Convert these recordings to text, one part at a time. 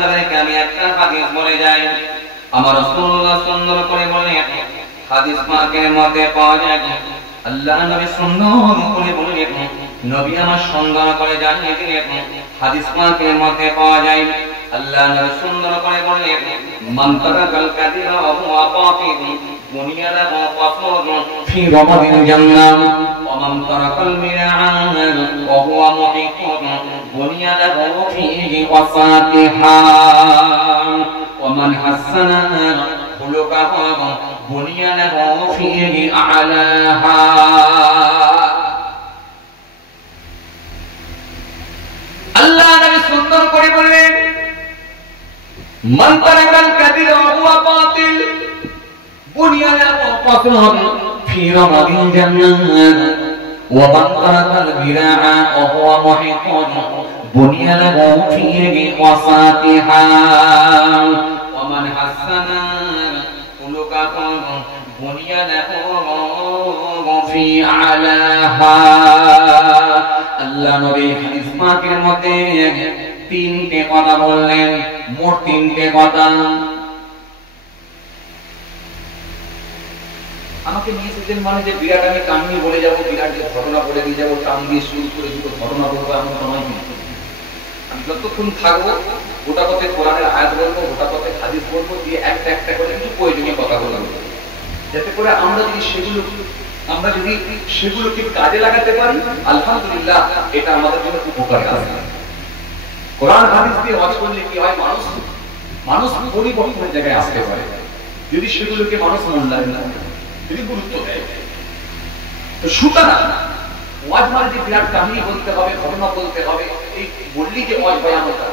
আপনাদেরকে আমি একটা হাদিস বলে যাই। আমার রাসূলুল্লাহ সুন্দর করে বলেন, হাদিস পাকের মধ্যে পাওয়া যায় আল্লাহ নবী সুন্দর করে বলেন, নবী আমার সুন্দর করে জানিয়ে দিলেন। হাদিস পাকের মধ্যে পাওয়া যায় আল্লাহ নবী সুন্দর করে বলেন, মান তারাকাল কাদিরা ওয়া বাতিল বুনিয়া লাহু কসরুন ফি রামাদিল জান্নাহ ওয়া মান তারাকাল মিরআন ওয়া হুয়া মুহিতুন বুনিয়া লাহু ফিহি ওয়াসাতিহা ওয়া মান হাসানা খুলুকাহু বুনিয়া লাহু ফিহি আ'লাহা। আল্লাহ নবী সুন্দর করে বললেন, মান তারাকাল কাদিরা ওয়া হুয়া বাতিল বুনিয়া লাহু কসরুন ফি রামাদিল জান্নাহ ওয়া মান তারাকাল বিরাআ ওয়া হুয়া মুহিতুন বুনিয়া লাহু ফিহি ওয়াসাতিহা ওয়া মান হাসানা খুলুকাহু বুনিয়া লাহু ফি আ'লাহা। আল্লাহ নবী হাদিস পাকের মধ্যে তিনটে কথা বললেন, মোট তিনটে কথা। আমাকে নিয়ে এসেছেন মানে যে বিরাট আমি কাহিনী বলে যাবো, বিরাট যে ঘটনা বলে দিয়ে যাবো, টান দিয়ে শুরু করে দুটো ঘটনা বলবো, এমন নয়। আমি যতক্ষণ থাকবো গোটা পথে কোরআনের আয়াত বলবো, গোটা পথে হাদিস বলবো, দিয়ে একটা একটা করে কিছু প্রয়োজনীয় কথা বলবো, যাতে করে আমরা যদি সেগুলোকে কাজে লাগাতে পারি, আলহামদুলিল্লাহ এটা আমাদের জন্য উপকারে আসবে। কোরআন হাদিস দিয়ে ওয়াজ করলে কি হয়, মানুষ পরিবর্তনের জায়গায় আসতে পারে যদি সেগুলোকে মানুষ মূল্যায়ন না করে, যদি গুরুত্ব দেয়। তো সুতরাং ওয়াজ মানে যে বিরাট কাহিনী বলতে হবে, ঘটনা বলতে হবে, এই বললি যে ওয়াজ হয় আমরা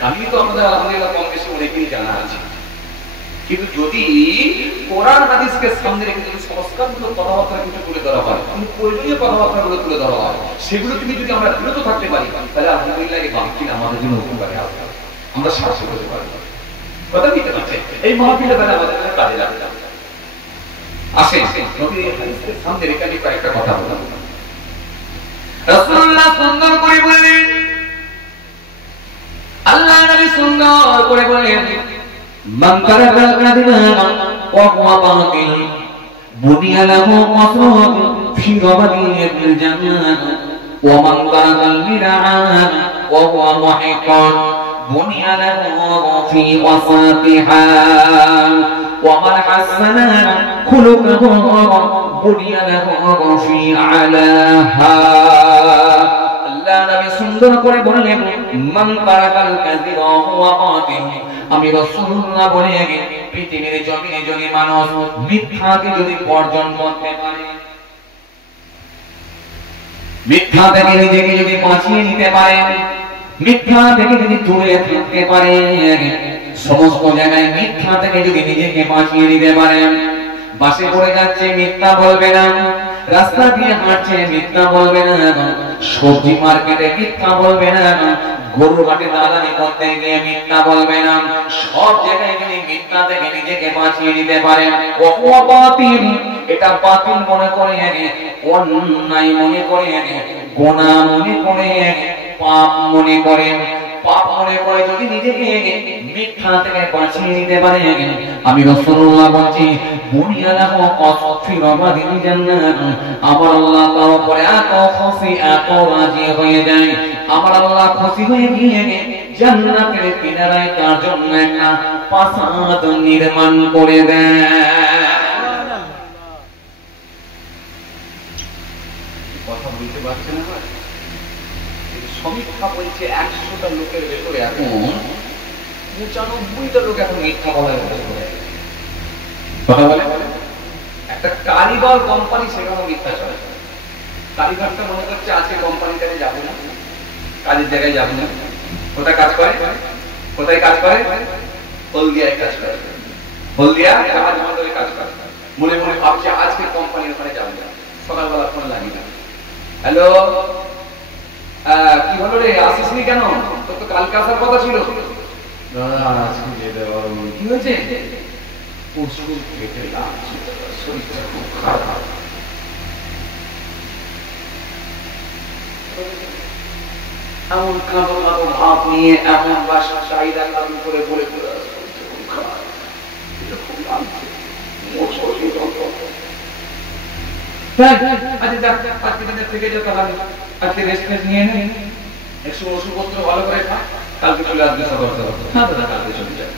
কাহিনী তো আমাদের আলহামদুলিল্লাহ কম বেশি অনেকেই জানা আছে, কিন্তু যদি কোরআন হাদিসকে সামনে রেখে যদি সংস্কারমূলক কথাবার্তা কিছু তুলে ধরা হয়, কিন্তু প্রয়োজনীয় কথাবার্তাগুলো তুলে ধরা হয়, সেগুলো থেকে যদি আমরা বিরত থাকতে পারি, তাহলে আলহামদুলিল্লাহ এই মাহফিল আমাদের জন্য উপকারে আসবে, আমরা সার্থক হতে পারবো। কথা দিতে পারছে এই মাহফিলে তাহলে আমাদের জন্য কাজে লাগবে। আসেন নবীর এই হাদিসকে সামনে রেখে আমি কয়েকটা কথা বলবো। রাসূলুল্লাহ সুন্দর করে বললেন, আল্লাহ নবী সুন্দর করে বললেন, মান তারাকাল কাযিবা ওয়া হুয়া বাতিল বুনিয়া লাহু কসরুন ফি রামাদিল জান্নাহ ওয়া মান তারাকাল মিরআ ওয়া হুয়া মুহিতুন বুনিয়া লাহু ফি ওয়াসাতিহা ওয়া মান হাসানা খুলুকাহু বুনিয়া লাহু ফি আ'লাহা। আল্লাহ নবী সুন্দর করে বললেন, মান তারাকাল কাযিবা ওয়া হুয়া বাতিল, আমি রাসূলুল্লাহ বলে গেছি পৃথিবীর জমিনে যদি মানুষ মিথ্যাকে যদি বর্জন করতে পারে, মিথ্যা থেকে নিজেকে যদি বাঁচিয়ে নিতে পারে, মিথ্যা থেকে যদি দূরে থাকতে পারে, সমস্ত জায়গায় মিথ্যা থেকে যদি নিজেকে বাঁচিয়ে নিতে পারে, বাসে পড়ে যাচ্ছে মিথ্যা বলবে না, রাস্তা দিয়ে হাঁটছে মিথ্যা বলবে না, সবজি মার্কেটে মিথ্যা বলবে না, গরু ঘাটে দালালি করতে গিয়ে মিথ্যা বলবে না, সব জায়গায় যদি মিথ্যা থেকে নিজেকে বাঁচিয়ে নিতে পারে, ওয়া বাতিল এটা বাতিল মনে করে, অন্যায় মনে করে, গুনাহ মনে করে, পাপ মনে করে, যদি নিজেকে মিথ্যা থেকে বাঁচিয়ে নিতে পারে, আমি রাসূলুল্লাহ বলছি বুনিয়া লাহু কসরুন ফি রামাদিল জান্নাহ, আমার আল্লাহ তার উপরে এত খুশি, এত রাজি হয়ে যায়, আমার আল্লাহ খুশি হয়ে গিয়ে জান্নাতের কিনারায় তার জন্য একটা প্রাসাদ নির্মাণ করে দেয়। কথা বলতে পারছেন না? সমীক্ষা বলছে 100টা লোকের ভেতরে এখন 95টা লোক এখন মিথ্যা বলার ভেতরে কথা বলে। একটা কারিগর কোম্পানি সেখানে মিথ্যা চলে, কারিগরটা মনে করছে আজকে কোম্পানিটাতে যাবো না, কাজের জায়গায় যাবো না, কোথায় কাজ করে, হলদিয়ায় কাজ করে, হলদিয়া জাহাজ বন্দরে কাজ করে, মনে মনে ভাবছে আজকে কোম্পানির ওখানে যাবো না, সকালবেলা ফোন লাগি না, হ্যালো কি হলো রে, আসিসনি কেন, তোর তো কালকে আসার কথা ছিল। কি হয়েছে? প্রচুর পেটে লাগছে, শরীরটা খুব খারাপ। এমন কাঁদো কাঁদো ভাব নিয়ে এমন বাসা চাহিদা কারণ করে বলে থেকে যেতে হবে, আজকে রেস্ট নিয়ে নে, একটু ওষুধপত্র ভালো করে খা, কালকে চলে আসবে সকাল সকাল। হ্যাঁ দাদা কালকে চলে যাবে।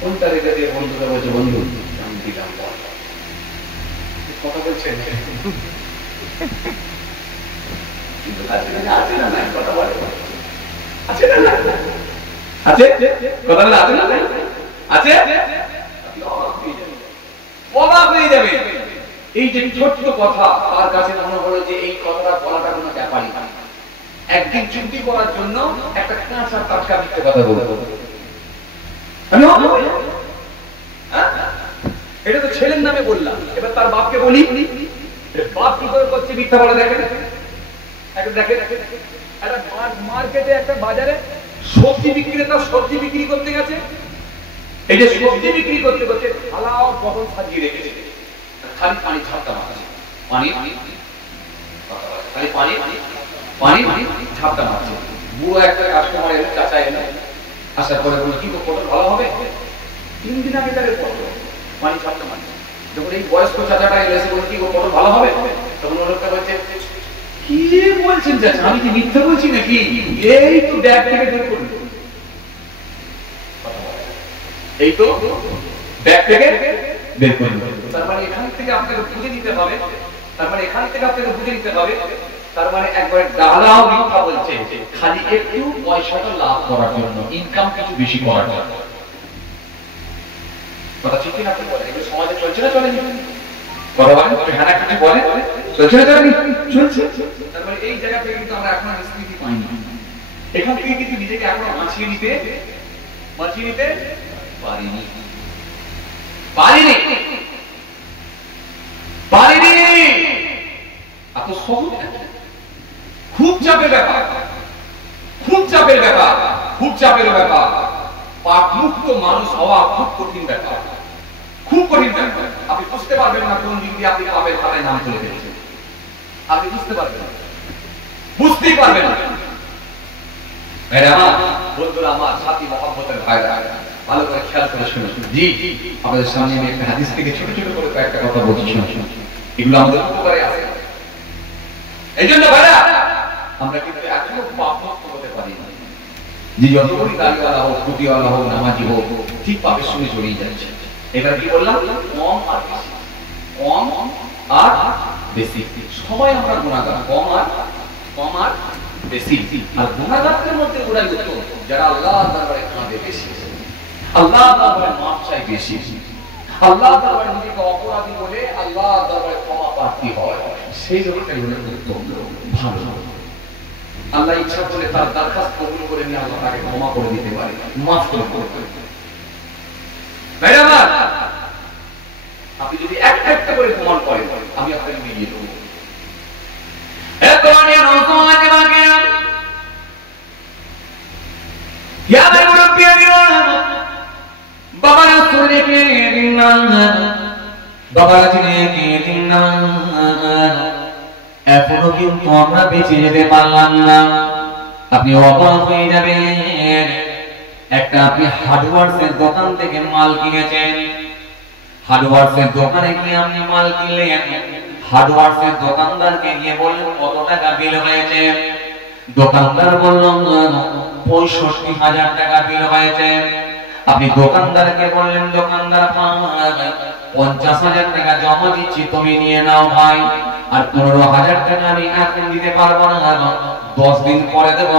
কোনটা রেখে দিয়ে বন্ধুরা বলছে বন্ধু আমি দিলাম কথা বলছেন এই যে ছোট্ট কথা তার কাছে মনে হলো যে এই কথাটা বলাটা কোনো ব্যাপারই না। একদিন চুক্তি করার জন্য একটা কাঁচা টাটকা মিথ্যে কথা বলবো, এটা তো ছেলের নামে বললাম, এবার তার বাপকে বলি, বাপ কি করে করছে মিথ্যা বলে দেখেন। একটা মার্কেটে একটা বাজারে সবজি বিক্রেতা সবজি বিক্রি করতে গেছে, এই যে সবজি বিক্রি করতে করতে থালাও বহন সাজিয়ে রেখেছে, খালি পানি ঝাপটা মারছে, পানি খালি পানি পানি ঝাপটা মারছে। বুড়ো একটা কাস্টমার এলো, চাচা এলো, আসার পরে বললো কি পটল ভালো হবে? 3 দিন আগে তাদের পটল পানি ঝাপটা মারছে। যখন এই বয়স্ক চাচাটা এসে বললো কি পটল ভালো হবে, তখন লোকটা বলছে কি বলছেন চাচা, আমি কি মিথ্যা বলছি নাকি? এই তো ব্যাগ থেকে বের করলো, এই তো ব্যাগ থেকে বের করলো। তার মানে এখান থেকে আপনাকে বুঝে নিতে হবে, তার মানে এখান থেকে আপনাকে বুঝে নিতে হবে, তার মানে একবারে ডালাও মিথ্যা বলছে, খালি একটু পয়সাটা লাভ করার জন্য, ইনকাম কিছু বেশি করার জন্য। কথা ঠিক কিনা আপনি বলেন? এগুলো সমাজে চলছে না চলেনি? কথা বলেন, হ্যাঁ কিছু বলেন, চলছে না চলেনি? চলছে। তার মানে এই জায়গা থেকে কিন্তু আমরা এখনো স্মৃতি পাইনি, এখান থেকে কিন্তু নিজেকে এখনো বাঁচিয়ে নিতে পারিনি পারিনি পারিনি। এত সহজ, খুব চাপের ব্যাপার, খুব চাপের ব্যাপার, খুব চাপের ব্যাপার। পাপ মুক্ত মানুষ হওয়া খুব কঠিন ব্যাপার, খুব কঠিন ব্যাপার। আপনি বুঝতে পারবেন না কোন দিক দিয়ে আপনি পাপের খাতায় নাম চলে গেছেন, আপনি বুঝতে পারবেন না, বুঝতেই পারবেন না। বন্ধুরা আমার, সাথী মহব্বতের ভাইরা, ভালো করে খেয়াল করে শুনুন। জি আমাদের সামনে আমি একটা হাদিস থেকে ছোট ছোট করে কয়েকটা কথা বলছি, এগুলো আমাদের উপকারে আছে। এই জন্য ভাইরা আমরা কিন্তু এখনো পাপ মুক্ত হতে পারি না। যে যতই দাড়িওয়ালা হোক, টুপিওয়ালা হোক, নামাজি হোক, ঠিক পাপের সঙ্গে জড়িয়ে যাচ্ছে। এটা কি বললাম? কম আর বেশি, কম আর বেশি। সবাই আমরা গুনাহগার, কম আর বেশি। আর গুনাহগারদের মধ্যে ওরাই উত্তম যারা আল্লাহর দরবারে কাঁদে বেশি, আল্লাহর দরবারে মাপ চাই বেশি, আল্লাহর দরবারে নিজেকে অপরাধী বলে আল্লাহর দরবারে ক্ষমা প্রার্থী হয়, সেই লোকটাই হলো উত্তম, ভালো। আল্লাহ ইচ্ছা করলে তার দরখাস্ত কবুল করে নিয়ে আল্লাহ তাকে ক্ষমা করে দিতে পারে, মাফ করে দিতে পারে। আপনি যদি একটা একটা করে প্রমাণ করেন, আমি আপনাকে মিলিয়ে দেবো। এখনো কিন্তু আমরা বেঁচে যেতে পারলাম না। আপনি অবাক হয়ে যাবেন, একটা আপনি হার্ডওয়ার্সের দোকান থেকে মাল কিনেছেন, হার্ডওয়ার্সের দোকানে গিয়ে আপনি মাল কিনলেন, হার্ডওয়ার্সের দোকানদারকে গিয়ে বললেন কত টাকা বিল হয়েছে, দোকানদার বলল ৬৫,০০০ টাকা বিল হয়েছে। আপনি দোকানদারকে বললেন দোকানদার ৫০,০০০ টাকা জমা দিচ্ছি, তুমি নিয়ে নাও ভাই, আর ১৫,০০০ টাকা আমি এখন দিতে পারবো না, 10 দিন পরে দেব,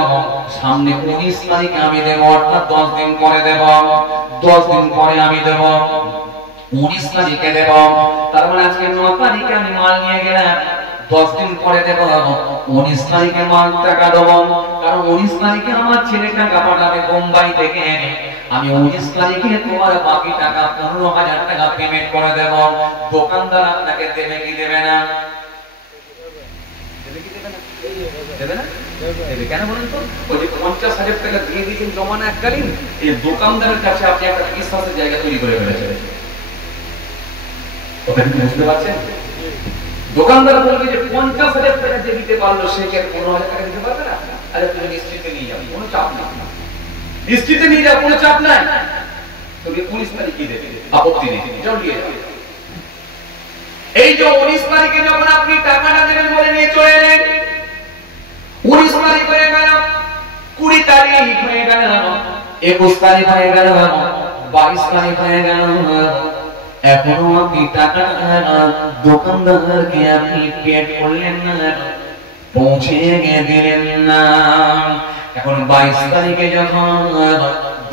সামনে 19 তারিখে আমি দেব, অর্থাৎ 10 দিন পরে দেব, 10 দিন পরে আমি দেব, 19 তারিখে দেব। তার মানে আজকে 9 তারিখে আমি মাল নিয়ে গেলাম, 10 দিন পরে দেব, 19 তারিখে মাল টাকা দেব, কারণ 19 তারিখে আমার ছেলে টাকা পাঠাবে বোম্বাই থেকে, আমি 19 তারিখে তোমার বাকি টাকা 15,০০০ টাকা পেমেন্ট করে দেব। দোকানদার আপনাকে দেবে কি দেবে না? দেবে না? দেবে। কেন বলেন তো? ওই যে 50,০০০ টাকা দিয়ে দিয়েছেন জমানো এককালীন, এই দোকানদারের কাছে আপনি একটা বিশ্বাসের জায়গা তৈরি করে ফেলেছেন। ওটা কি বুঝতে পারছেন? দোকানদার বলবে যে 50,০০০ টাকা দিয়ে দিতে পারলো, সে কি 15,০০০ টাকা দিতে পারবে না? আরে তুমি নিশ্চিতে নিয়ে যাও, কোনো চাপ না, নিশ্চিতে নিয়ে যাও, কোনো চাপ নাই, তোকে 19 তারিখে দেবে, আপত্তি নেই, যাও নিয়ে যাও। এই যে 19 তারিখে যখন আপনি টাকাটা দেবেন বলে নিয়ে চলে এলেন, 19 তারিখ হয়ে গেল, 20 তারিখ হয়ে গেল, 21 তারিখ হয়ে গেল, 22 তারিখ হয়ে গেল, এখনো আপনি টাকা দোকানদারকে আপনি পেড করলেন না, পৌঁছে দিলেন না। এখন 22 তারিখে যখন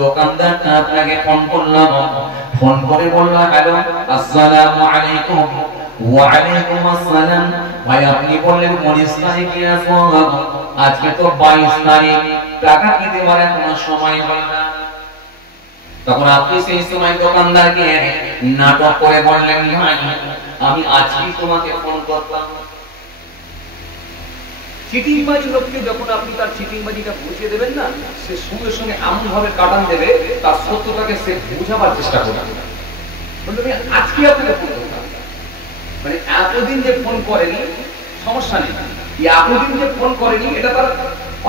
দোকানদারটা আপনাকে ফোন করলাম, ফোন করে বলল হ্যালো আসসালামু আলাইকুম, ওয়া আলাইকুম আসসালাম, ভাই আপনি বললেন 19 তারিখে আসবো, আজকে তো 22 তারিখ, টাকা কি দেওয়ার কোনো সময় হয় না। তখন আপনি সেই সময় দোকানদারকে নাটক করে বললেন ভাই আমি আজকেই তোমাকে ফোন করতাম। চিটিংবাজি লোককে যখন আপনি তার চিটিংবাজিটা বুঝিয়ে দেবেন না, সে সঙ্গে সঙ্গে এমন ভাবে কাটান দেবে তার সত্যটাকে সে বোঝাবার চেষ্টা করবে। বলবে আজকে আপনাকে ফোন করতাম, মানে এতদিন যে ফোন করেনি সমস্যা নেই, এতদিন যে ফোন করেনি এটা তার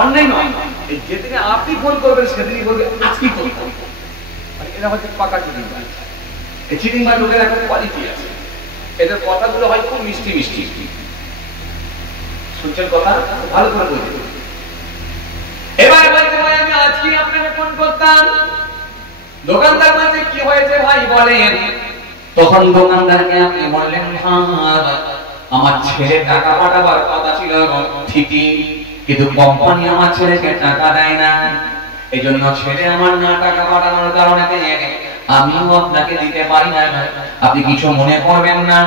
অন্যায় নয়, এই যেদিনে আপনি ফোন করবেন সেদিনই বলবে আজকেই করতাম। মানে এরা হচ্ছে পাকা চিটিংবাজ। এই চিটিংবাজ লোকের একটা কোয়ালিটি আছে, এদের কথাগুলো হয় খুব মিষ্টি মিষ্টি, শুনছেন কথা ভালো করে বুঝুন। এবার বলতে ভাই আমি আজকে আপনাকে ফোন করতাম, দোকানদার বলছে কি হয়েছে ভাই বলেন। তখন দোকানদারকে আপনি বললেন হ্যাঁ আমার ছেলে টাকা পাঠাবার কথা ছিল ঠিকই, কিন্তু কোম্পানি আমার ছেলেকে টাকা দেয় না, এই জন্য ছেলে আমার না টাকা পাঠানোর কারণে আমিও আপনাকে দিতে পারি না। আপনি কিছু মনে করবেন না,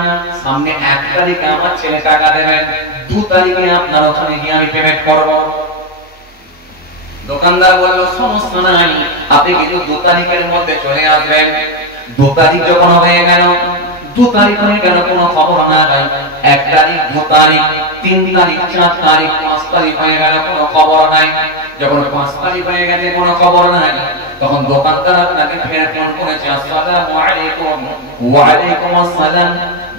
সামনে 1 তারিখে আমার ছেলে টাকা দেবেন, 2 তারিখে আপনার ওখানে গিয়ে আমি পেমেন্ট করব। দোকানদার বলল সমস্যা নাই, আপনি কিন্তু 2 তারিখের মধ্যে চলে আসবেন। 2 তারিখ যখন হয়ে গেল, 2 তারিখ হয়ে গেল কোনো খবর না নাই, 1 তারিখ 2 তারিখ 3 তারিখ 4 তারিখ 5 তারিখ হয়ে গেল কোনো খবর নাই। যখন 5 তারিখ হয়ে গেছে কোনো খবর নাই, তখন দোকানদার আপনাকে ফের ফোন করেছে আসসালামু আলাইকুম, ওয়া আলাইকুম আসসালাম,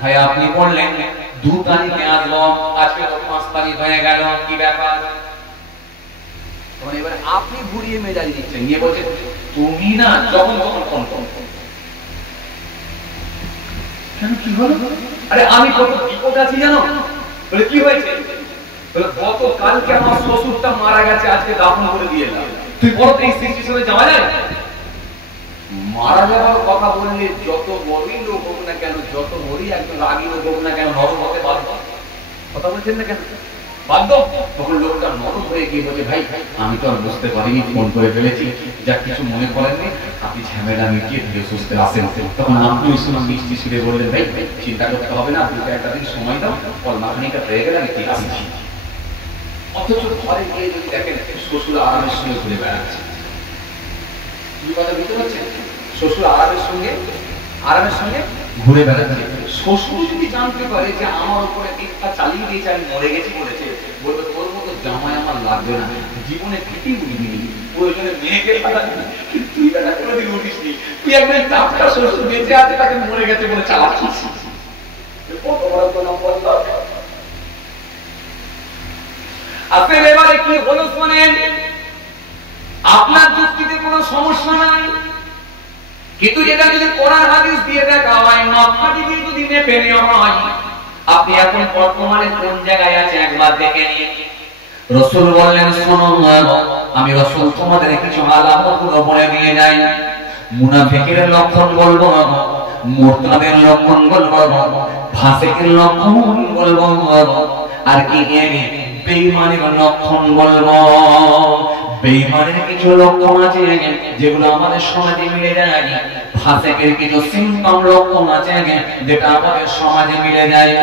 ভাই আপনি বললেন 2 তারিখে আসবো, আজকে তো 5 তারিখ হয়ে গেল, কি ব্যাপার। তখন এবার আপনি ঘুরিয়ে মেজাজ দিচ্ছেন, নিয়ে বলছেন তুমি না যখন তখন ফোন করো, কেন কি হলো? আরে আমি কত বিপদ আছি জানো। বলে কি হয়েছে? বলে গত কালকে আমার শ্বশুরটা মারা গেছে, আজকে দাফন করে দিয়ে এলাম। তুই বড় এই সিচুয়েশনে যাওয়া যায়? মারা যাওয়ার কথা বললে যত বড়ই লোক হোক না কেন, যত বড়ই একজন রাগী লোক হোক না কেন, নরম হতে বাধ্য। কথা বলছেন না কেন? বাধ্য। তখন লোকটা নরম হয়ে গিয়ে বলছে ভাই আমি তো আর বুঝতে পারিনি, ফোন করে ফেলেছি, যা কিছু মনে করেননি, আপনি ঝামেলা মিটিয়ে ধীরে সুস্থে আসেন। তখন আপনি ওই সময় মিষ্টি সুরে বললেন ভাই চিন্তা করতে হবে না, আপনি একটা দিন সময় দাও, কলমাখানিটা হয়ে গেলে আমি ঠিক আসছি। অথচ ঘরে গিয়ে যদি দেখেন শ্বশুর আরামের সঙ্গে ঘুরে বেড়াচ্ছে, কি কথা বুঝতে পারছেন? শ্বশুর আরামের সঙ্গে ঘুরে বেড়াচ্ছে। শ্বশুর যদি জানতে পারে যে আমার উপরে মিথ্যা চালিয়ে দিয়েছে, আমি মরে গেছি বলেছে, বলবে তোর মতো জামাই আমার লাগবে না, জীবনে ফিটি উঠবি, প্রয়োজনে মেয়েকে পাঠাবি, তুই বেটা কোনোদিন উঠিসনি, তুই একদিন চাপটা শ্বশুর বেঁচে আছে তাকে মরে গেছে বলে চালাচ্ছিস। কত বড় কথা বললো। আপনার এবারে কি হলো শোনেন, আপনার যুক্তিতে কোনো সমস্যা নাই, কিন্তু যেটা যদি কোরআন হাদিস দিয়ে দেখা হয়, মাপকাঠি দিয়ে যদি মেপে নেওয়া হয়, আপনি এখন বর্তমানে কোন জায়গায় আছে একবার দেখে নিন। রাসূল বললেন শোনো আমি রাসূল তোমাদের কিছু আলামতগুলো বলে দিয়ে যাই। মুনাফিকের লক্ষণ বলবো, মুরতাদের লক্ষণ বলবো, ফাসিকের লক্ষণ বলবো, আর কি বেঈমানের লক্ষণ বলবো। বেঈমানের কিছু লক্ষণ আছে যেগুলো আমাদের সমাজে মিলে যায়, ফাসিকের কিছু সিম্পটম লক্ষণ আছে যেটা আমাদের সমাজে মিলে যায়,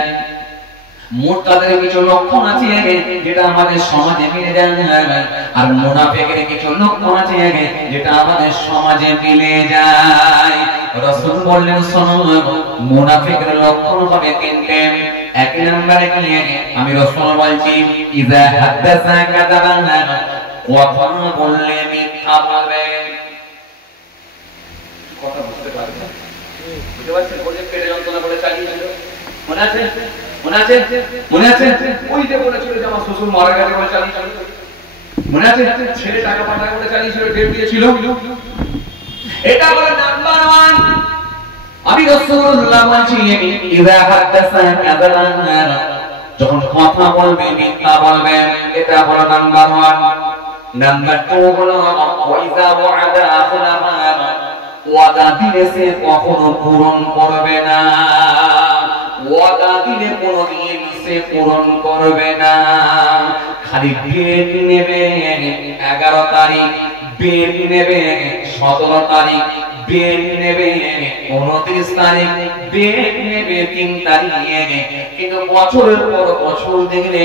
মুরতাদের কিছু লক্ষণ আছে যেটা আমাদের সমাজে মিলে যায়, আর মুনাফিকের কিছু লক্ষণ আছে যেটা আমাদের সমাজে মিলে যায়। রাসূল বললেন শোনো মুনাফিকের লক্ষণ হবে তিনটে। এক নম্বরে কি আমি রাসূল বলছি ইযা হাদাসা কাযাবা, কথা বললে মিথ্যা বলবে। কথা বুঝতে পারছেন? বুঝতে পারছেন? ওই যে পেটে যন্ত্রণা করে চালিয়েছিল, মনে আছে? মনে আছে? মনে আছে? ওই যে বলেছিল যে আমার শ্বশুর মারা গেছে বলে চালিয়েছিল। মনে আছে ছেলে টাকা পাঠায় করে চালিয়েছিল, ডেট দিয়েছিল। এটা হলো নাম্বার 1। আমি রাসূলুল্লাহ বলছি ইযা হাদাসা কাযাবান, যখন কথা বলবে মিথ্যা বলবে, এটা হলো নাম্বার 1। নাম্বার 2 হলো ওয়াইযা ওয়া'আদা আখলাফা, ওয়াদা দিলে সে কখনো পূরণ করবে না, ওয়াদা দিলে কোনদিন সে পূরণ করবে না। খালি ডেট নেবে 11 তারিখ, ডেট নেবে 17 তারিখ, ডেট নেবে 29 তারিখ, ডেট নেবে 3 তারিখে, কিন্তু বছরের পর বছর দেখলে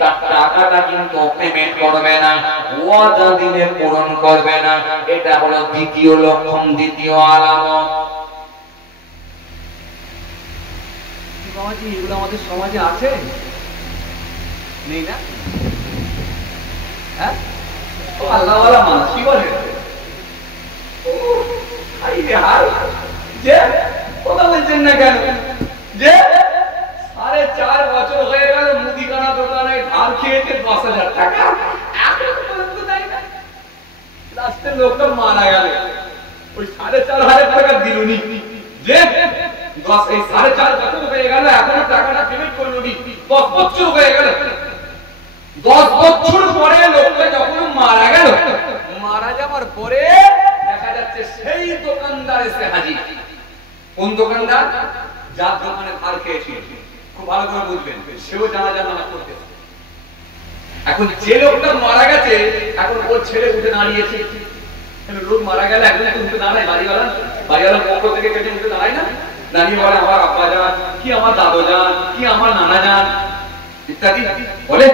তার টাকাটা কিন্তু পেমেন্ট করবে না, ওয়াদা দিলে পূরণ করবে না। এটা হলো দ্বিতীয় লক্ষণ, দ্বিতীয় আলামত। বাবাজি এগুলো আমাদের সমাজে আছে নেই না? হ্যাঁ, আল্লাহওয়ালা মানুষ কি বলে যে কথা বলছেন না কেন, যে 4.5 বছর হয়ে গেল মুদিখানা দোকানে ধার খেয়েছে 10,000 টাকা, এখন পর্যন্ত দেয় না। লাস্টের লোকটা মারা গেল, ওই 4,500 টাকা দিলুনি, যে 4.5 বছর হয়ে গেল এখনো টাকাটা পেমেন্ট করলো নি, 10 বছর হয়ে গেল। 10 বছর পরে লোকটা যখন মারা গেল, মারা যাওয়ার পরে দেখা যাচ্ছে সেই দোকানদার এসে হাজির। কোন দোকানদার? যার দোকানে ধার খেয়েছিল, খুব ভালো করে বুঝবেন, সেও জানাজা নামাজ করতে। এখন যে লোকটা মারা গেছে, এখন ওর ছেলে উঠে দাঁড়িয়েছে। লোক মারা গেলে একজন উঠে দাঁড়ায়, বাড়িওয়ালার পক্ষ থেকে কেটে উঠে দাঁড়ায় না, দাঁড়িয়ে বলে আমার আব্বা যান, কি আমার দাদু যান, কি আমার নানা যান ইত্যাদি বলে।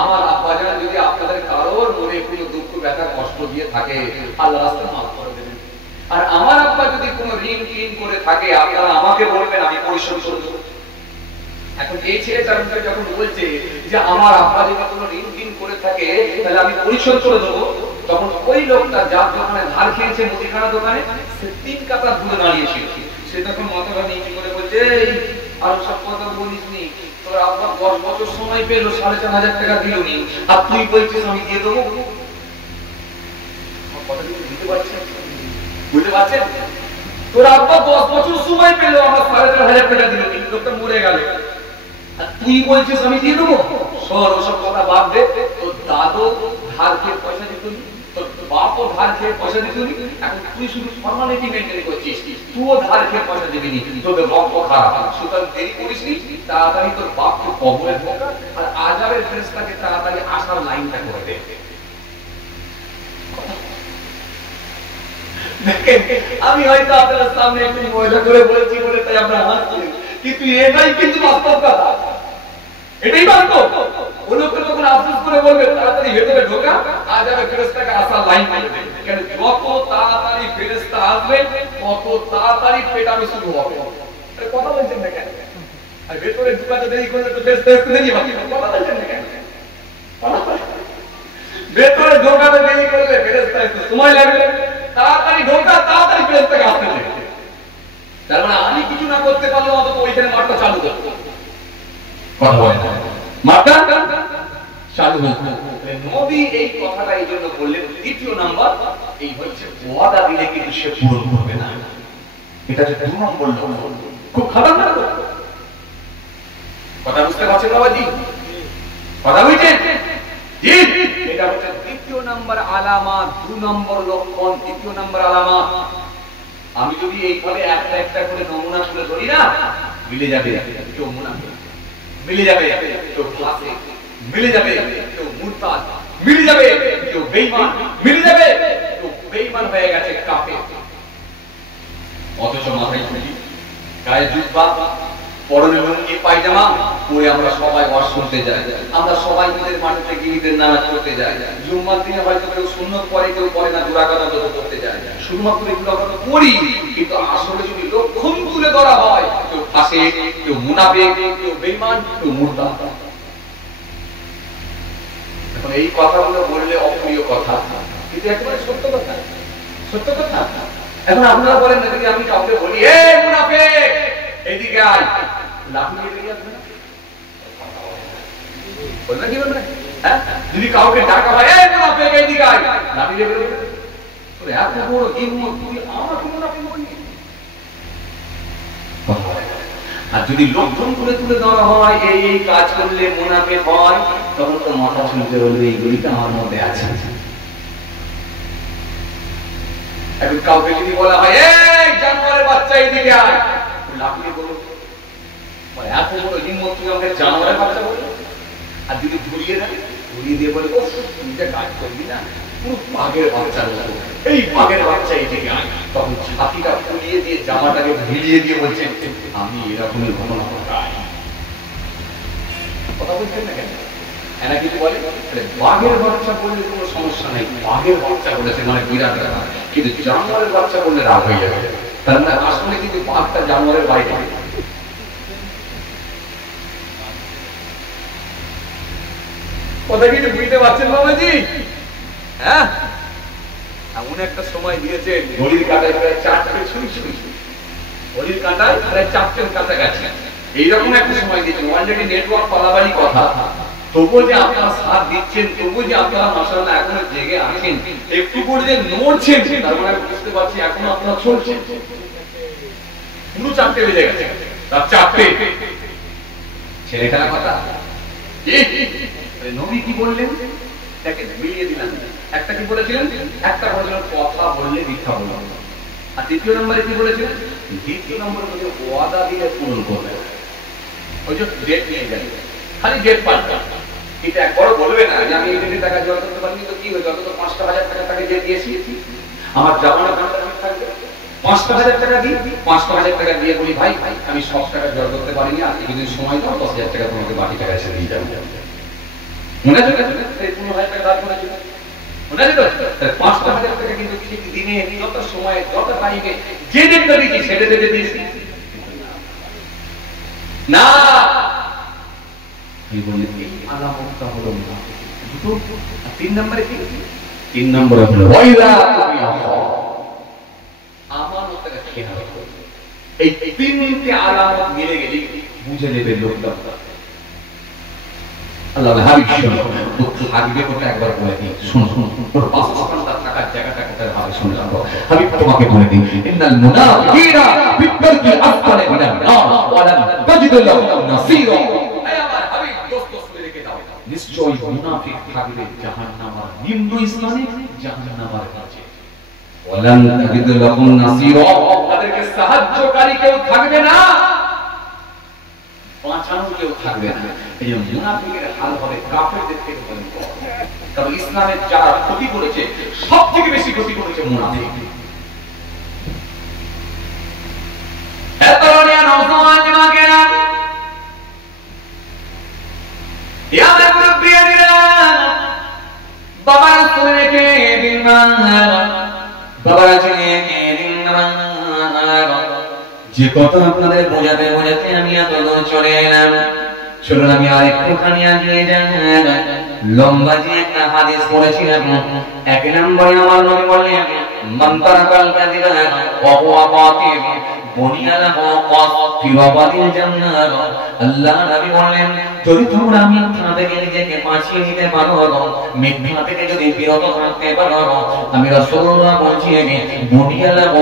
আমার আব্বা যান যদি আপনাদের কারোর মনে কোনো দুঃখ ব্যথা কষ্ট দিয়ে থাকে, আল্লাহ রাস্তায় মাফ করে দেবেন। আর আমার আব্বা যদি কোনো ঋণ টিন করে থাকে, আপনারা আমাকে বলবেন, আমি পরিশোধ করে দেব। এখন এই ছেলে চারণটা যখন বলছে যে আমার আব্বা যদি কোনো ঋণ টিন করে থাকে তাহলে আমি পরিশোধ করে দেবো, তখন ওই লোকটা যার দোকানে ধার খেয়েছে মুদিখানা দোকানে, সে 3 কাতার দূরে দাঁড়িয়েছিল। সে তখন মাথাটা নিচু করে বলছে, এই আর সব কথা বলিস নি, তোর আব্বা 10 বছর সময় পেল, 4,500 টাকা দিলনি, আর তুই বলছিস আমি দিয়ে দেবো। বুঝতে পারছেন? তোর আব্বা 10 বছর সময় পেল, আমার 4,500 টাকা দিলনি, লোকটা মরে গেল, আর তুই বলছিস আমি দিয়ে দেবো। সর ওসব কথা বাদ দে, তোর দাদু ধার খেয়ে পয়সা দিত, তোর বাপও ধার খেয়ে পয়সা দিত, এখন তুই শুধু ফর্মালিটি মেনটেন করছিস, তুইও ধার খেয়ে পয়সা দিবি নি, তোদের রক্ত খারাপ। সুতরাং দেরি করিস নি, তাড়াতাড়ি তোর বাপকে কবরে ঢোকা, আর আজাবের ফেরেশতাকে তাড়াতাড়ি আসার লাইনটা করে দে। আমি হয়তো আপনার সামনে একটু মজা করে বলেছি বলে তাই আপনারা হাসছেন, কিন্তু এটাই কিন্তু বাস্তব কথা, এটাই বাস্তব। ওই লোকটা তখন আফসোস করে বলবে তাড়াতাড়ি ভেতরে ঢোকা, আজাবের ফেরেশতাকে আসার লাইন করে দে। কেন যত তাড়াতাড়ি ফেরেশতা আসবে তত তাড়াতাড়ি পেটানো শুরু হবে। কথা বলছেন না কেন? আর ভেতরে ঢোকাতে দেরি করলে তো ফেরেশতা আসতে দেরি হবে, কথা বলছেন না কেন? ভেতরে ঢোকাতে দেরি করলে ফেরেশতা আসতে সময় লাগবে, তাড়াতাড়ি ঢোকা, তাড়াতাড়ি ফেরেশতাকে আসতে দে। তার মানে আমি কিছু না করতে পারলেও অন্তত ওইখানে মাঠটা চালু করতে হবে। কথা বলে না, মাঠটা চালু হবে। নবী এই কথাটা এই জন্য বললেন। দ্বিতীয় নাম্বার এই হচ্ছে ওয়াদা দিলে কিন্তু সে পূরণ করবে না, এটা হচ্ছে 2 নম্বর লক্ষণ। খুব খতরনাক কথা, বুঝতে পারছেন বাবাজি? কথা বুঝছেন? জি, এটা হচ্ছে দ্বিতীয় নাম্বার আলামত, 2 নম্বর লক্ষণ, দ্বিতীয় নাম্বার আলামত। আমি যদি এইভাবে একটা একটা করে নমুনা তুলে ধরি না, মিলে যাবে। কেউ মুনাফিক মিলে যাবে, কেউ ফাসিক মিলে যাবে, কেউ মুরতাদ মিলে যাবে, কেউ বেঈমান মিলে যাবে, কেউ বেঈমান হয়ে গেছে কাফের। অথচ মাথায় টুপি, গায়ে জুব্বা, পরনে লুঙ্গি পায়জামা পরে আমরা সবাই ওয়াজ শুনতে যাই, আমরা সবাই ঈদের মাঠে গিয়ে ঈদের নামাজ পড়তে যাই। জুম্মার দিনে হয়তো কেউ সুন্নত পড়ে, কেউ পড়ে না, দুরাকাত করতে যায়, শুধুমাত্র এগুলো আমরা পড়ি। কিন্তু আসলে যদি লক্ষণ তুলে ধরা হয়, কেউ ফাসিক, কেউ মুনাফিক, কেউ বেঈমান, কেউ মুরতাদ। এখন এই কথাগুলো বললে অপ্রিয় কথা, কিন্তু একেবারে সত্য কথা, সত্য কথা। এখন আপনারা বলেন না, যদি আমি কাউকে বলি এ মুনাফিক এদিকে আয়, লাফিয়ে বেরিয়ে আসবে না? বলবে কি বলবে? হ্যাঁ, যদি কাউকে ডাকা হয় এই মুনাফিক এইদিকে আয়, লাফিয়ে বেরোবে। তোর এত বড় হিম্মত, তুই আমাকে মুনাফিক বললি? আর যদি লক্ষণ করে তুলে দেওয়া হয় এই এই কাজ করলে মুনাফিক হয়, তখন তো মাথা শুনতে বলবে এইগুলি তো আমার মধ্যে আছে। এখন কাউকে যদি বলা হয় এই জানোয়ারের বাচ্চা এইদিকে আয়, লাফিয়ে বলবে এত বড় হিম্মত, তুই আমাকে জানোয়ারের বাচ্চা বললি? আর যদি ঘুরিয়ে দেয়, ঘুরিয়ে দিয়ে বলে ও তুই যা কাজ করবি না, পুরো বাঘের বাচ্চার মতো, এই বাঘের বাচ্চা এইদিকে আয়, তখন ছাতিটা ফুলিয়ে দিয়ে জামাটাকে ভিজিয়ে দিয়ে বলছে আমি এরকমই ঘটনা ঘটাই। কথা বলছেন না কেন? এরা কিছু বলে বাঘের বাচ্চা বললে কোনো সমস্যা নেই, বাঘের বাচ্চা বলেছে মানে বিরাট রাগ, কিন্তু জানোয়ারের বাচ্চা বললে রাগ হয়ে যাবে। তার মানে আসলে কিন্তু বাঘটা জানোয়ারের বাইরে। কথা কিন্তু বুঝতে পারছেন বাবাজি? হ্যাঁ, এমন একটা সময় দিয়েছে ঘড়ির কাঁটায় প্রায় 4টে ছুঁই ছুঁই, ঘড়ির কাঁটায় প্রায় 4টের কাছাকাছি এইরকম একটা সময় দিয়েছেন। অলরেডি নেটওয়ার্ক পালাবারই কথা, তবুও যে আপনারা সাথ দিচ্ছেন, তবুও যে আপনারা মাশাআল্লাহ এখনো জেগে আছেন, একটু করে যে নড়ছেন, তার মানে আমি বুঝতে পারছি এখনো আপনারা চলছেন। পুরো 4টে বেজে গেছে, রাত 4টে। ছেলে খেলা কথা। নবী কি বললেন দেখেন, মিলিয়ে দিলাম। একটা কি বলেছিলেন? একটা বলেছিলেন কথা বললে মিথ্যা বলবেন, আর দ্বিতীয় নম্বরে কি বলেছিলেন? দ্বিতীয় নম্বরে বলে ওয়াদা দিলে পূরণ করবে। ওই যে ডেট নিয়ে যাবে, খালি ডেট পাল্টা, এটা একবারও বলবে না যে আমি এই ডেটে টাকা জোগাড় করতে পারিনি, তো কি হয়েছে, অত তো 5,000 টাকা তাকে যে দিয়েছি, আমার জামানা ঘন্টা ঠিক থাকবে। 5,000 টাকা দিই, 5,000 টাকা দিয়ে বলি ভাই ভাই আমি সব টাকা জোগাড় করতে পারিনি, আর কিছুদিন সময় দাও, 10,000 টাকা তোমাকে বাকি টাকা এসে দিয়ে যাবো। মনে আছে? 15,000 টাকা দাঁড় করেছিল, মনে আছে তো? 5,000 টাকা কিন্তু ঠিক দিনে যত সময় যত টাইমে যে ডেটটা দিয়েছি সেটা ডেটে দিয়েছি না। এই বলে এই আলামতটা হলো না। দুটো। আর 3 নম্বরে কি? 3 নম্বরে হলো ওয়াইদা তুমি আমানতটা খেয়াল রাখো। এই 3টে আলামত মিলে গেলে বুঝে নেবে লোকটা আল্লাহ হাবিব থাকবে কোথায় একবার বলে দিই, শুনো শুনো, তোর বাসস্থানটা থাকার জায়গাটা কোথায় হবে শুনে রাখো। হাবিব তোমাকে বলে দিই, ইন্নাল মুনাফিকিনা ফিদ-দারকিল আসফালি মিনান নার ওয়া লান তাজিদ লাহুম নাসীরা। এই আমার হাবিব দোস্ত শুনে রেখে দাও, নিশ্চয়ই মুনাফিক থাকবে জাহান্নামের নিম্ন স্থানে, জাহান্নামের কাছে। ওয়া লান তাজিদ লাহুম নাসীরা, তাদেরকে সাহায্যকারী কেউ থাকবে না, বাঁচানোর কেউ থাকবে না। এই যে মুনাফিকের হাল হবে কাফেরদের থেকে ভয়ঙ্কর, কারণ ইসলামের যারা ক্ষতি করেছে সব থেকে বেশি ক্ষতি করেছে মুনাফিক। এতরিয়া নওজওয়ান দিমাগেরা ইয়া মুরব্বিয়ারা বাবা শুনে কে দিমান, বাবা শুনে কে দিমান, যে কথা আপনাদের বোঝাতে বোঝাতে আমি এত দূর চলে এলাম। চলুন আমি আর একটুখানি এগিয়ে যাই। লম্বা যে একটা হাদিস পড়েছিলাম, 1 নম্বরে আমার নবী বললেন মান তারাকাল কাযিবা ওয়া হুয়া কাতিব বুনিয়া লাহু ফি রাবাদিল জান্নাহ। আল্লাহ নবী বললেন যদি তোমরা মিথ্যা থেকে নিজেকে বাঁচিয়ে নিতে পারো, মিথ্যা থেকে যদি বিরত থাকতে পারো, আমি রাসূলুল্লাহ বলছি বুনিয়া লাহু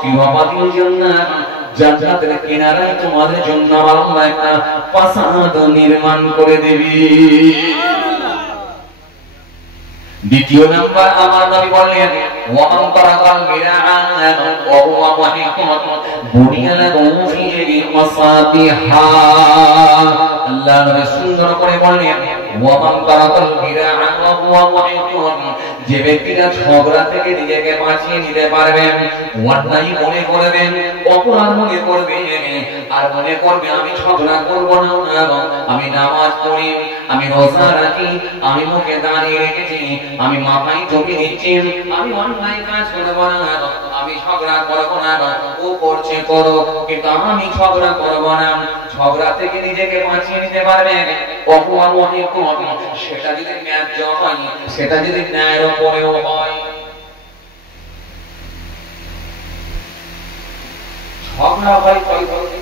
ফি রাবাদিল জান্নাহ, জান্নাতের কিনারায় তোমাদের জন্য আল্লাহ একটা প্রাসাদ নির্মাণ করে দেবে। দ্বিতীয় নাম্বার আমার নবী বললেন ওয়া মান তারাকাল বিরাআ ওয়া হুয়া মুহিকুন বুনিয়া লাহু ফিহি মাসাতিহা। আল্লাহ নবী সুন্দর করে বললেন ওয়া মান তারাকাল বিরাআ ওয়া হুয়া মুহিকুন, যে ব্যক্তিরা ঝগড়া থেকে নিজেকে বাঁচিয়ে নিতে পারবেন, অন্যায় মনে করবেন, অপরাধ মনে করবেন, আর মনে করবে আমি ঝগড়া করব না, আমি নামাজ পড়ি, আমি রোজা রাখি, আমি মুখে দাঁড়িয়ে রেখেছি, আমি মাথায় টুপি নিচ্ছি, আমি অন্যায় কাজ করব না, আমি ঝগড়া করব না, ও করছে করো কিন্তু আমি ঝগড়া করব না, ঝগড়া থেকে নিজেকে বাঁচিয়ে নিতে পারবেন। অপরাধ মনে করবে, সেটা যদি ন্যায্য হয়, সেটা যদি ন্যায়ের উপরেও হয়। ঝগড়া হয় কই বলতে?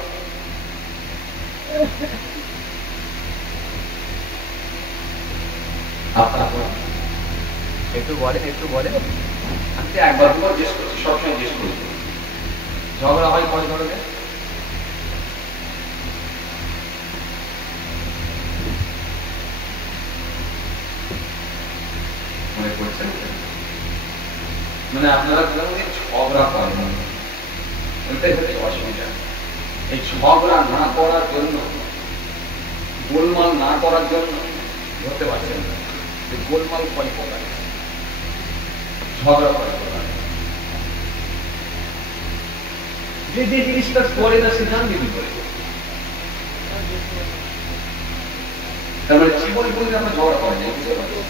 আপনারা একটু বলেন আমি তো একবার দুবার জিজ্ঞেস করছি, সবসময় জিজ্ঞেস করি ঝগড়া হয় কয় ধরনের? মনে পড়ছে? মানে আপনারা কোনোদিন ঝগড়া করেন, ওইটাই হচ্ছে অসুবিধা। এই ঝগড়া না করার জন্য, গোলমাল না করার জন্য ধরতে পারছেন না যে গোলমাল কয় প্রকার, ঝগড়া কয় প্রকার। যে জিনিসটা করে না সে জানবে কি করে? তার মানে জীবন বলতে আমরা ঝগড়া করেন না, বুঝতে পারছি?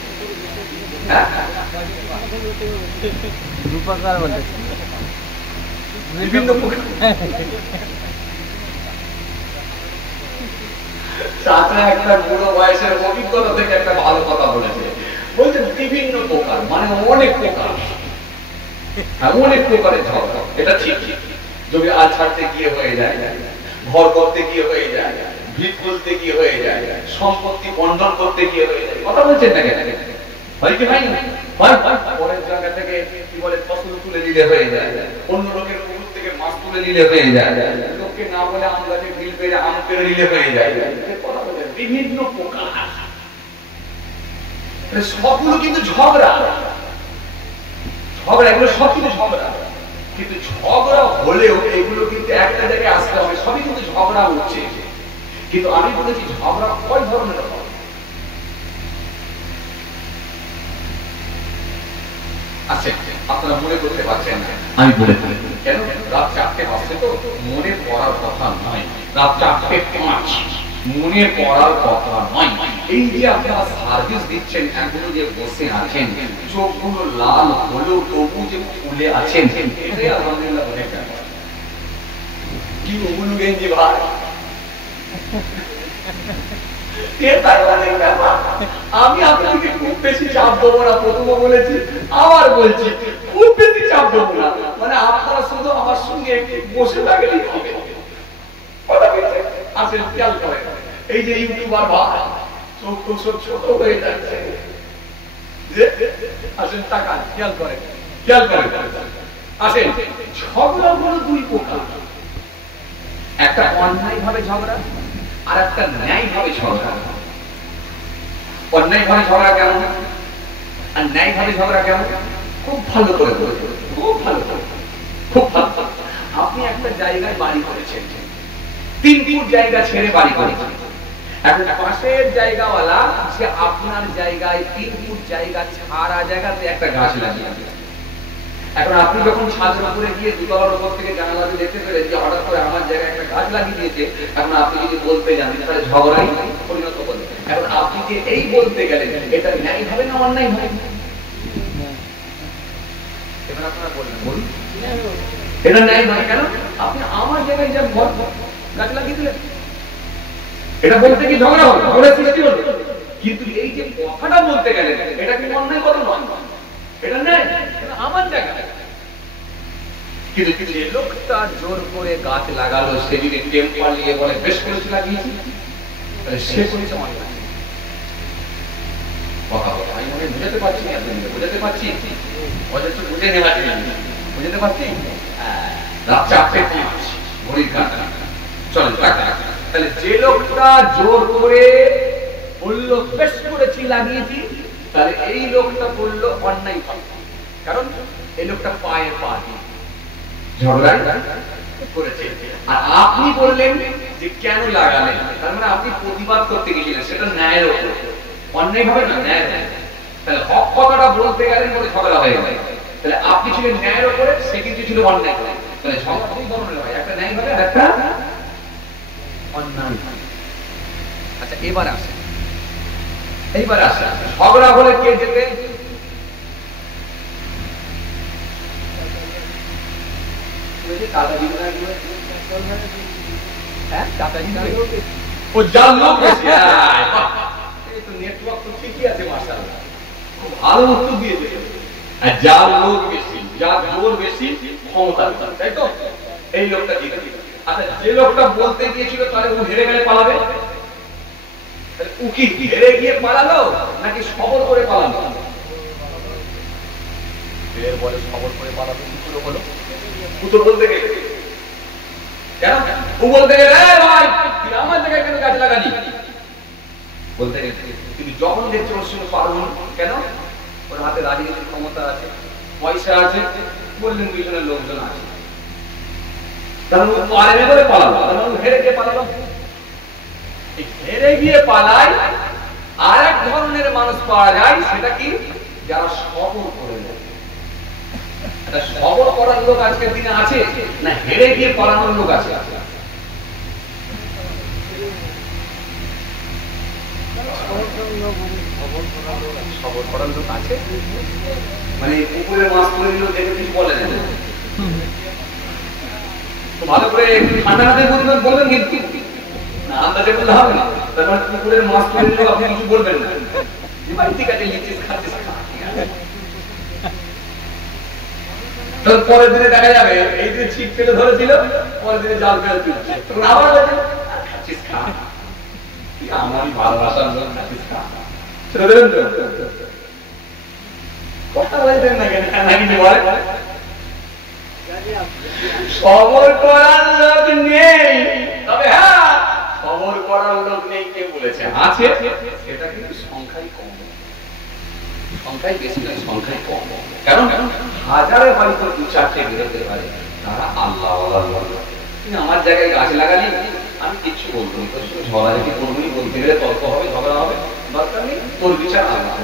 বিভিন্ন চাচা একটা বুড়ো বয়সের অভিজ্ঞতা থেকে একটা ভালো কথা বলেছে, বলছে বিভিন্ন প্রকার, মানে অনেক প্রকার, অনেক প্রকারের ঝগড়া। এটা ঠিক, যদি আল ছাড়তে গিয়ে হয়ে যায়, ঘর করতে গিয়ে হয়ে যায়, ভিত খুলতে গিয়ে হয়ে যায়, সম্পত্তি বন্টন করতে গিয়ে হয়ে যায়। কথা বলছেন না কেন? হয় কি ভাই? পরের জায়গা থেকে কি বলে ফসল তুলে দিলে হয়ে যায়, অন্য লোকের পুকুর থেকে মাছ তুলে দিলে হয়ে যায়, লোককে না বলে আম গাছে বিল পেরে আম পেরে দিলে হয়ে যায়। বিভিন্ন প্রকার, সবগুলো কিন্তু ঝগড়া, এগুলো সব কিন্তু ঝগড়া। কিন্তু ঝগড়া হলেও এগুলো কিন্তু একটা জায়গায় আসতে হবে, সবই কিন্তু ঝগড়া হচ্ছে। কিন্তু আমি বলেছি ঝগড়া কয় ধরনের হবে। আচ্ছা, আপনারা মনে করতে পারছেন না, আমি বলে কেন? রাত 4টে বাজছে তো, মনে পড়ার কথা নয়। রাত 4:05, মনে পড়ার কথা নয়। এই যে আপনারা সার্ভিস দিচ্ছেন, এখনো যে বসে আছেন, চোখগুলো লাল হলেও তবু যে ফুলে আছেন, এটাই আলহামদুলিল্লাহ অনেক ব্যাপার। কি ওগুলো গেঞ্জি ভাই, আমি আপনাকে খুব বেশি চাপ দেবো না, প্রথমে বলেছি আবার বলছি খুব বেশি চাপ দেবো না। মানে আপনারা শুধু আমার সঙ্গে একটু বসে থাকলেই হবে। আসেন, খেয়াল করেন, এই যে ইউটিউবার ভাই চোখ তো সব ছোট হয়ে যাচ্ছে, আসেন তাকান, খেয়াল করেন। আসেন, ঝগড়া হলো দুই প্রকার, একটা অন্যায় ভাবে ঝগড়া আর একটা ন্যায় ভাবে ঝগড়া। অন্যায় ভাবে ঝগড়া কেমন আর ন্যায় ভাবে ঝগড়া কেমন? খুব ভালো করে বলবেন, খুব ভালো। আপনি একটা জায়গায় বাড়ি করেছেন, 3 ফুট জায়গা ছেড়ে বাড়ি করেছেন। এখন পাশের জায়গাওয়ালা সে আপনার জায়গায় 3 ফুট জায়গা ছাড়া জায়গাতে একটা গাছ লাগিয়েছে। এখন আপনি যখন ছাদের উপরে গিয়ে দুতলার উপর থেকে জানালা দিয়ে দেখতে পেলেন যে হঠাৎ করে আমার জায়গায় একটা গাছ লাগিয়ে দিয়েছে, এখন আপনি যদি বলতে যান তাহলে ঝগড়াই পরিণত করবেন। এখন আপনি যে এই বলতে গেলেন, এটা ন্যায় হবে না অন্যায় হবে? এবার আপনারা বলবেন, বলুন এটা ন্যায় হবে কেন? আপনি আমার জায়গায় যা গাছ লাগিয়ে দিলেন, এটা বলতে কি ঝগড়া হবে? ঝগড়া সৃষ্টি হবে। কিন্তু এই যে কথাটা বলতে গেলেন, এটা কি অন্যায় কথা নয়? এটা ন্যায়, এটা আমার জায়গা। কিন্তু যে লোকটা জোর করে গাছ লাগালো, সে যদি টেম্পার নিয়ে বলে বেশ করেছে লাগিয়েছি, তাহলে সে করেছে মানে কথা বলে। আমি মনে বুঝাতে পারছি না, বুঝাতে পারছি, অযথা বুঝে নেওয়া যায়, বুঝতে পারছি। রাত 4:05 ঘড়ির কাঁটা, চলেন টাকা। তাহলে যে লোকটা জোর করে বললো বেশ করেছি লাগিয়েছি, তাহলে এই লোকটা বললো অন্যায় ভাবে, কারণ এই লোকটা পায়ে পা দিয়ে ঝগড়া করেছে। আর আপনি বললেন যে কেন লাগালেন, তার মানে আপনি প্রতিবাদ করতে গেছিলেন, সেটা ন্যায়ের উপর, অন্যায় ভাবে না, ন্যায়। তাহলে হক কথাটা বলতে গেলেন বলে ঝগড়া হয়ে গেল। তাহলে আপনি ছিলেন ন্যায়ের উপরে, সে কিন্তু ছিল অন্যায় ভাবে। তাহলে ঝগড়া দুই ধরনের হয়, একটা ন্যায় ভাবে আর একটা অন্যায় ভাবে। আচ্ছা, এইবার আসে ঝগড়া হলে কে যেতে? ভালো উত্তর দিয়েছে। যার লোক বেশি, যার জোর বেশি, ক্ষমতা, তাই তো এই লোকটা জিতে। আচ্ছা, যে লোকটা বলতে গিয়েছিল তাহলে ও হেরে গেলে পালাবে, উকি হেরে গিয়ে পালালো নাকি সবর করে পালালো? এর বলে সবর করে পালালো। কি করে হলো? উত্তর বলতে গেলে কেন ও বলতে গেলে ভাই তুই আমার জায়গায় কেন গাছ লাগালি? বলতে গেলে তুমি যখন দেখছো ওর সঙ্গে পারবো কেন? ওর হাতে রাজনীতির ক্ষমতা আছে, পয়সা আছে, বললেন পিছনের লোকজন আছে, তাহলে ও পারে বলে পালালো, তাহলে হেরে গিয়ে পালালো। হেরে গিয়ে পালায় আর এক ধরনের মানুষ পাওয়া যায়, সেটা কি? যারা সবর করে দেয়। একটা সবর করার লোক আজকের দিনে আছে না হেরে গিয়ে পালানোর লোক আছে? সবর করার লোক আছে, মানে পুকুরে মাছ ধরে নিল দেখে কিছু বলে না, ভালো করে ঠান্ডা হাতে বলবেন কিন্তু আন্দাজে বললে হবে না। তার মানে পুকুরের মাছ ধরে নিল আপনি কিছু বলবেন না, ঠিক আছে লিচিস খাচ্ছিস পরের দিনে দেখা যাবে এই দিনে ছিপ ফেলে ধরেছিল, পরের দিনে জাল ফেলে তুলছে, তখন আবার খাচ্ছিস খা, আমারই ভালোবাসার লোক খাচ্ছিস খা, সেটা দেবেন তো? কথা বলতেন না কেন? নাকি বলে সবর করার লোক নেই, তবে হ্যাঁ সবর করার লোক নেই কে বলেছে? আছে, সেটা কিন্তু সংখ্যাই কম, সংখ্যায় বেশি নয়, সংখ্যায় কম। কারণ হাজারে হয়তো দু চারটে বেরোতে পারে, তারা আল্লাহ তুমি আমার জায়গায় গাছ লাগালি, আমি কিচ্ছু বলবো না, তোর সঙ্গে ঝগড়াঝাটি করবি, বলতে গেলে তর্ক হবে, ঝগড়া হবে, দরকার নেই, তোর বিচার আল্লাহ।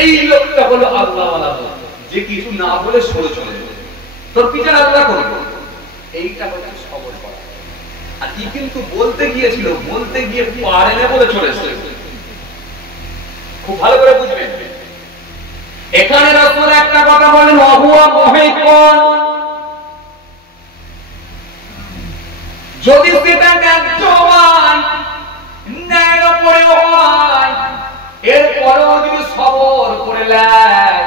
এই লোকটা হলো আল্লাহওয়ালা লোক, যে কিছু না বলে সরে চলে যাবে, তোর বিচার আল্লাহ করবে। এইটা হচ্ছে সবর করা। আর কি কিন্তু বলতে গিয়েছিল, বলতে গিয়ে পারে না বলে চলে এসেছে। খুব ভালো করে বুঝবেন, এখানে রাসূল একটা কথা বলেন, ওয়াহুয়া মুহিকুন, যদি সেটা ন্যায্যমান ন্যায়ের উপরে হয়, এরপরেও যদি সবর করে নেয়,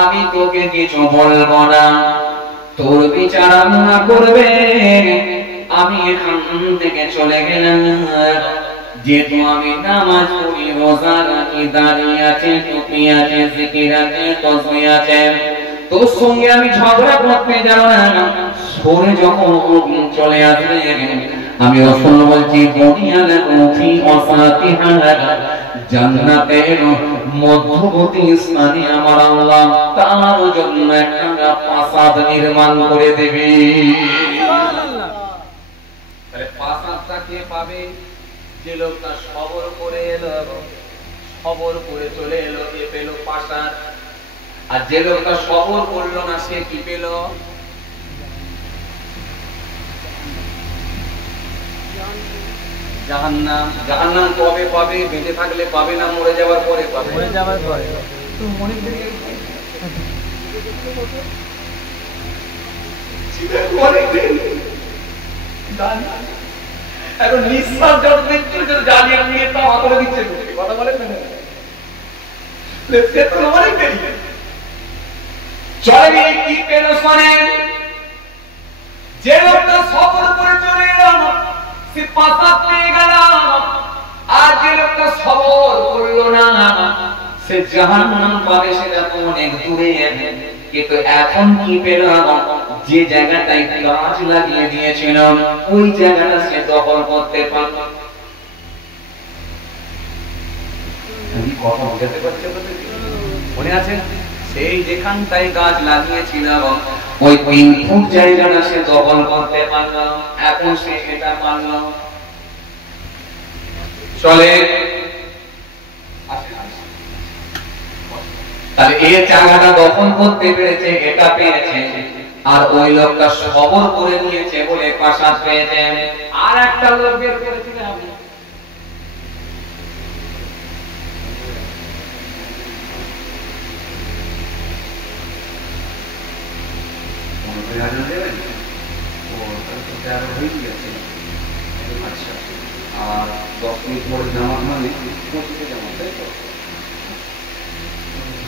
আমি তোকে কিছু বলবো না, তোর বিচার না করবে, আমি এখান থেকে চলে গেলাম। যেহেতু আমি নামাজ পড়ি, রোজা রাখি, দাঁড়িয়ে আছে, টুপি আছে, জিকির আছে, তাসবিহ আছে, তোর সঙ্গে আমি ঝগড়া করতে যাব না। সরে যখন চলে আসবে, আমি রাসূল বলছি দুনিয়ার মুফি ওয়াসাতিহা, জান্নাতের মধ্যবর্তী স্থানে আমার আল্লাহ তার জন্য একটা প্রাসাদ নির্মাণ করে দেবে। তাহলে প্রাসাদটা কে পাবে? যে লোকটা সবর করে এলো, সবর করে চলে এলো, এ পেল প্রাসাদ। আর যে লোকটা সবর করলো না, সে কি পেল? জাহান্নাম। জাহান্নাম কবে পাবে? বেঁচে থাকলে পাবে না, মরে যাওয়ার পরে পাবে? মরে যাওয়ার পরে। তো মনে করি এখন নিঃশ্বাস যত দেখতে জ্বালিয়ে নিয়ে তা অতলে দিচ্ছে, কথা বলেন না অনেক দেরি চলে। কি পেল শোনেন, যে লোকটা সফর করে চলে এলাম সে প্রাসাদ পেয়ে গেল, আর যে লোকটা সফর করলো না সে জাহান্নাম পাবে, সেটা তো অনেক দূরে। কিন্তু এখন কি পেল? যে জায়গাটায় গাছ লাগিয়ে দিয়েছিল ওই জায়গাটা সে দখল করতে পারল। কথা বুঝাতে পারছে? মনে আছে সেই যেখানটায় গাছ লাগিয়েছিল ওই 3 ফুট জায়গাটা সে দখল করতে পারল, এখন সে এটা পারল। চলে তাহলে এই জায়গাটা দখল করতে পেরেছে, এটা পেয়েছে, আর ওই লোকটা সবর করে নিয়েছে বলে প্রাসাদ পেয়েছে। আর একটা লোক বের করেছিলেন আপনি, আর 10 মিনিট পরে জামাত মানে 25 জামাত, তাই তো?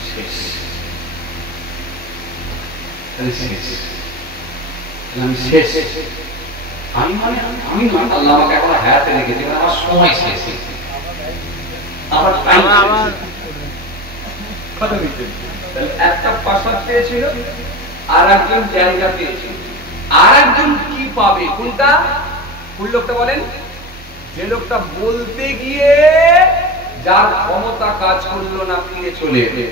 শেষ, আমি শেষ, আমি মানে আমি আল্লাহ আমাকে এখন হায়াতে রেখেছি, আমার সময় শেষ। আমার টাইম কথা বলছেন। তাহলে একটা পাশার পেয়েছিল, আর একজন জায়গা পেয়েছিল। আর একজন কি পাবে? কোনটা? কোন লোকটা বলেন? যে লোকটা বলতে গিয়ে যার ক্ষমতা কাজ করলো না, ফিরে চলে এলো।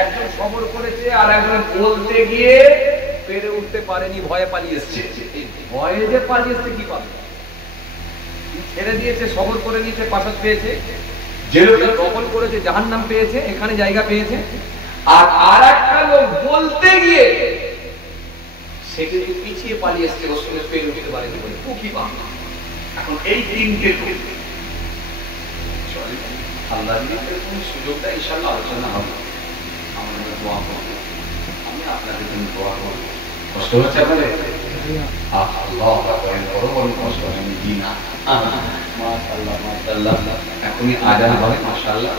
একজন সবর করেছে, আর একজন বলতে গিয়ে পেরে উঠতে পারেনি, ভয়ে পালিয়ে এসছে। ভয়ে যে পালিয়ে এসছে, কি পাবে? ছেড়ে দিয়েছে, সবর করে নিয়েছে, পাশাত পেয়েছে। যে লোকটা দখল করেছে, জাহান্নাম পেয়েছে, এখানে জায়গা পেয়েছে। আর একটা লোক বলতে গিয়ে সে কিন্তু পিছিয়ে পালিয়ে এসছে, ওর সঙ্গে পেরে উঠতে পারেনি বলে ও কি পাবে? এখন এই তিনটে আল্লাহ যদি কোন সুযোগটা ইনশাআল্লাহ আলোচনা হবে, আমাদের দোয়া করবো, আমি আপনাদের জন্য দোয়া করবো। কষ্ট হচ্ছে আপনাদের? আল্লাহ করেন, বড় বড় কষ্ট আমি দিই না। মাশাআল্লাহ মাশাআল্লাহ। এখনই আজান হবে, মাশাআল্লাহ।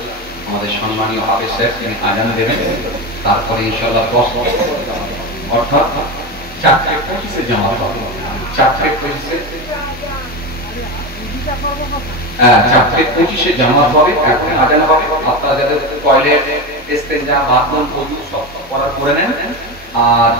আমাদের সম্মানীয় হাফেজ সাহেব তিনি আজান দেবেন, তারপরে ইনশাআল্লাহ 10 অর্থাৎ 4:25 জামাত হবে। 4:25 জামাত হবে। এখন আজান হবে। আপনারা যাদের টয়লেট, ইস্তেঞ্জা, বাথরুম, ওযু সব করার করে নেন। আর